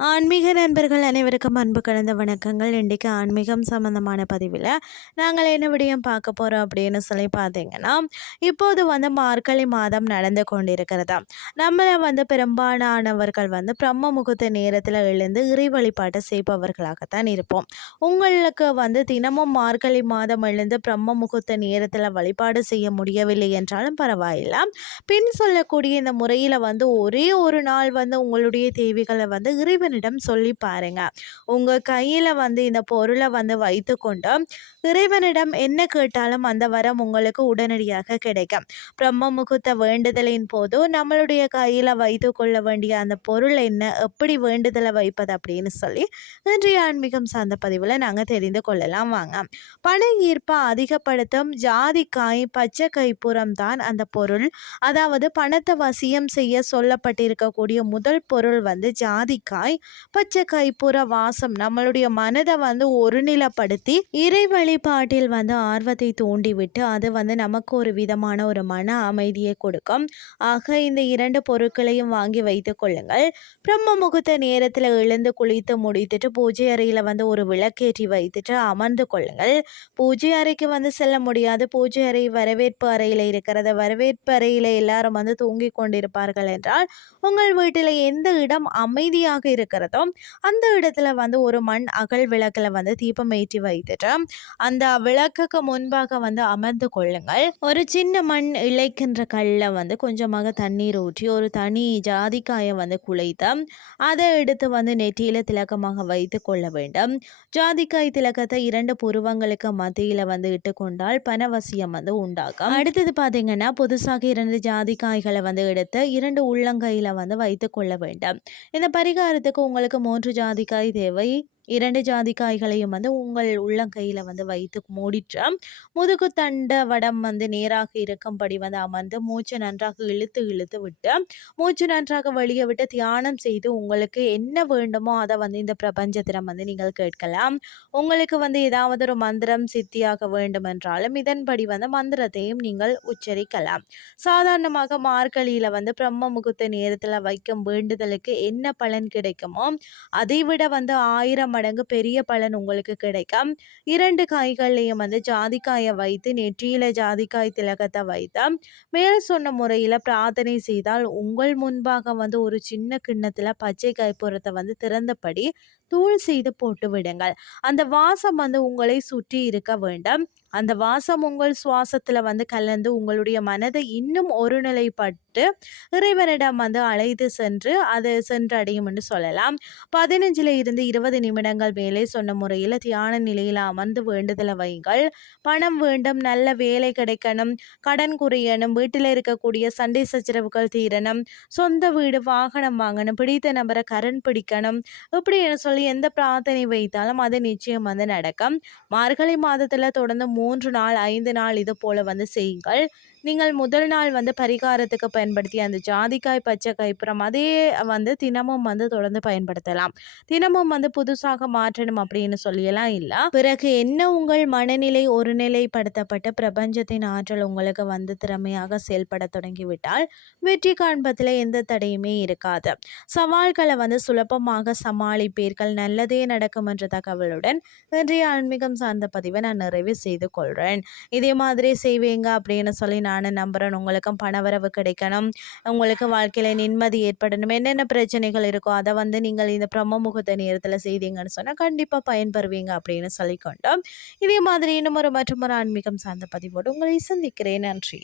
ஆன்மீக நண்பர்கள் அனைவருக்கும் அன்பு கலந்த வணக்கங்கள். இன்றைக்கு ஆன்மீகம் சம்மந்தமான பதிவில் நாங்கள் என்ன விடயம் பார்க்க போகிறோம் அப்படின்னு சொல்லி பார்த்தீங்கன்னா இப்போது வந்து மார்கழி மாதம் நடந்து கொண்டிருக்கிறதா நம்மளை வந்து பெரும்பாலானவர்கள் வந்து பிரம்ம முகூர்த்த நேரத்தில் எழுந்து இறை வழிபாட்டை செய்பவர்களாகத்தான் இருப்போம். உங்களுக்கு வந்து தினமும் மார்கழி மாதம் எழுந்து பிரம்ம முகூர்த்த நேரத்தில் வழிபாடு செய்ய முடியவில்லை என்றாலும் பரவாயில்லை. பின் சொல்லக்கூடிய இந்த முறையில் வந்து ஒரே ஒரு நாள் வந்து உங்களுடைய தேவைகளை வந்து இறைவன் இறைவனிடம் சொல்லி பாருங்க. உங்கள் கையில் வந்து இந்த பொருளை வந்து வைத்துக்கொண்டு இறைவனிடம் என்ன கேட்டாலும் அந்த வரம் உங்களுக்கு உடனடியாக கிடைக்கும். பிரம்ம முகூர்த்த வேண்டுதலின் போது நம்மளுடைய கையில் வைத்து கொள்ள வேண்டிய அந்த பொருள் என்ன? எப்படி வேண்டுதலை வைப்பது அப்படின்னு சொல்லி இன்றைய ஆன்மீகம் சார்ந்த பதிவில் நாங்கள் தெரிந்து கொள்ளலாம் வாங்க. பண ஈர்ப்பை அதிகப்படுத்தும் ஜாதிக்காய் பச்சை கைப்புறம் தான் அந்த பொருள். அதாவது பணத்தை வசியம் செய்ய சொல்லப்பட்டிருக்கக்கூடிய முதல் பொருள் வந்து ஜாதிக்காய். பச்சைக்காய் புற வாசம் நம்மளுடைய மனதை வந்து ஒருநிலைப்படுத்தி இறை வழிபாட்டில் வந்து ஆர்வத்தை தூண்டிவிட்டு அது வந்து நமக்கு ஒரு விதமான ஒரு மன அமைதியை கொடுக்கும். ஆக இந்த இரண்டு பொருட்களையும் வாங்கி வைத்துக் கொள்ளுங்கள். பிரம்ம முகூர்த்த நேரத்தில் எழுந்து குளித்து முடித்துட்டு பூஜை அறையில் வந்து ஒரு விளக்கேற்றி வைத்துட்டு அமர்ந்து கொள்ளுங்கள். பூஜை அறைக்கு வந்து செல்ல முடியாது. பூஜை அறை வரவேற்பு அறையில் இருக்கிறத வரவேற்பு அறையில் எல்லாரும் வந்து தூங்கி கொண்டிருப்பார்கள் என்றால் உங்கள் வீட்டில் எந்த இடம் அமைதியாக இருக்கும் இருக்கிறதோ அந்த இடத்துல வந்து ஒரு மண் அகல் விளக்கில் வந்து தீபம் ஏற்றி வைத்துட்டு அந்த விளக்குக்கு முன்பாக வந்து அமர்ந்து கொள்ளுங்கள். ஒரு சின்ன மண் இழைக்கின்ற கல்ல வந்து கொஞ்சமாக தண்ணீர் ஊற்றி ஒரு தனி ஜாதிக்காயை வந்து குழைத்து அதை எடுத்து வந்து நெற்றியில திலக்கமாக வைத்து கொள்ள வேண்டும். ஜாதிக்காய் திலக்கத்தை இரண்டு புருவங்களுக்கு மத்தியில் வந்து இட்டுக்கொண்டால் பணவசியம் வந்து உண்டாகும். அடுத்தது பார்த்தீங்கன்னா புதுசாக இரண்டு ஜாதிக்காய்களை வந்து எடுத்து இரண்டு உள்ளங்கையில் வந்து வைத்து கொள்ள வேண்டும். இந்த பரிகாரத்துக்கு உங்களுக்கு மூன்று ஜாதிக்காய் தேவை. இரண்டு ஜாதிக்காய்களையும் வந்து உங்கள் உள்ளங்கையில் வந்து வைத்து மூடிட்டு முதுகு தண்ட வடம் வந்து நேராக இருக்கும்படி வந்து அமர்ந்து மூச்சு நன்றாக இழுத்து இழுத்து விட்டு மூச்சு நன்றாக வெளியே விட்டு தியானம் செய்து உங்களுக்கு என்ன வேண்டுமோ அதை வந்து இந்த பிரபஞ்சத்திடம் வந்து நீங்கள் கேட்கலாம். உங்களுக்கு வந்து ஏதாவது ஒரு மந்திரம் சித்தியாக வேண்டும் என்றாலும் இதன்படி வந்து மந்திரத்தையும் நீங்கள் உச்சரிக்கலாம். சாதாரணமாக மார்கழியில் வந்து பிரம்ம முகூர்த்த நேரத்தில் வைக்கும் வேண்டுதலுக்கு என்ன பலன் கிடைக்குமோ அதை விட வந்து ஆயிரம் மடங்கு பெரிய பலன் உங்களுக்கு கிடைக்கும். இரண்டு காய்கள்லையும் வந்து ஜாதிக்காயை வைத்து நெற்றியில ஜாதிக்காய் திலகத்தை வைத்து மேல் சொன்ன முறையில் பிரார்த்தனை செய்தால் உங்கள் முன்பாக வந்து ஒரு சின்ன கிண்ணத்தில் பச்சை கைப்புறத்தை வந்து திறந்தபடி தூள் செய்து போட்டு விடுங்கள். அந்த வாசம் வந்து உங்களை சுற்றி இருக்க வேண்டும். அந்த வாசம் உங்கள் சுவாசத்தில் வந்து கலந்து உங்களுடைய மனதை இன்னும் ஒருநிலைப்பட்டு இறைவனிடம் வந்து அழைத்து சென்று அது சென்றடையும் என்று சொல்லலாம். பதினஞ்சில் இருந்து இருபது நிமிடங்கள் மேலே சொன்ன முறையில் தியான நிலையில் அமர்ந்து வேண்டுதலை வைங்கள் பணம் வேண்டும் நல்ல வேலை கிடைக்கணும் கடன் குறையணும் வீட்டில் இருக்கக்கூடிய சண்டை சச்சரவுகள் தீரணும் சொந்த வீடு வாகனம் வாங்கணும் பிடித்த நபரை கரண் பிடிக்கணும் இப்படின்னு சொல்லி எந்த பிரார்த்தனை வைத்தாலும் அது நிச்சயம் வந்து நடக்கும். மார்கழி மாதத்தில் தொடர்ந்து மூ மூன்று நாள் ஐந்து நாள் இது போல் வந்து செய்யுங்கள். நீங்கள் முதல் நாள் வந்து பரிகாரத்துக்கு பயன்படுத்தி அந்த ஜாதிக்காய் பச்சை கைப்புறம் அதே வந்து தினமும் வந்து தொடர்ந்து பயன்படுத்தலாம். தினமும் வந்து புதுசாக மாற்றணும் அப்படின்னு சொல்லியெல்லாம் இல்லை. பிறகு என்ன உங்கள் மனநிலை ஒருநிலைப்படுத்தப்பட்ட பிரபஞ்சத்தின் ஆற்றல் உங்களுக்கு வந்து திறமையாக செயல்பட தொடங்கிவிட்டால் வெற்றி காண்பதில் எந்த தடையுமே இருக்காது. சவால்களை வந்து சுலபமாக சமாளிப்பீர்கள். நல்லதே நடக்கும் என்ற தகவலுடன் இன்றைய ஆன்மீகம் சார்ந்த பதிவை நான் நிறைவு செய்து கொள்கிறேன் இதே மாதிரி செய்வீங்க அப்படின்னு சொல்லி நான் நான் நம்புகிறேன் உங்களுக்கும் பணவரவு கிடைக்கணும். உங்களுக்கு வாழ்க்கையில் நிம்மதி ஏற்படணும். என்னென்ன பிரச்சனைகள் இருக்கோ அதை வந்து நீங்கள் இந்த பிரம்ம முகூர்த்த நேரத்தில் செய்தீங்கன்னு சொன்னால் கண்டிப்பாக பயன்பெறுவீங்க அப்படின்னு சொல்லிக்கொண்டோம். இதே மாதிரி இன்னும் ஒரு மற்றும் ஒரு ஆன்மீகம் சார்ந்த பதிவோடு உங்களை சந்திக்கிறேன். நன்றி.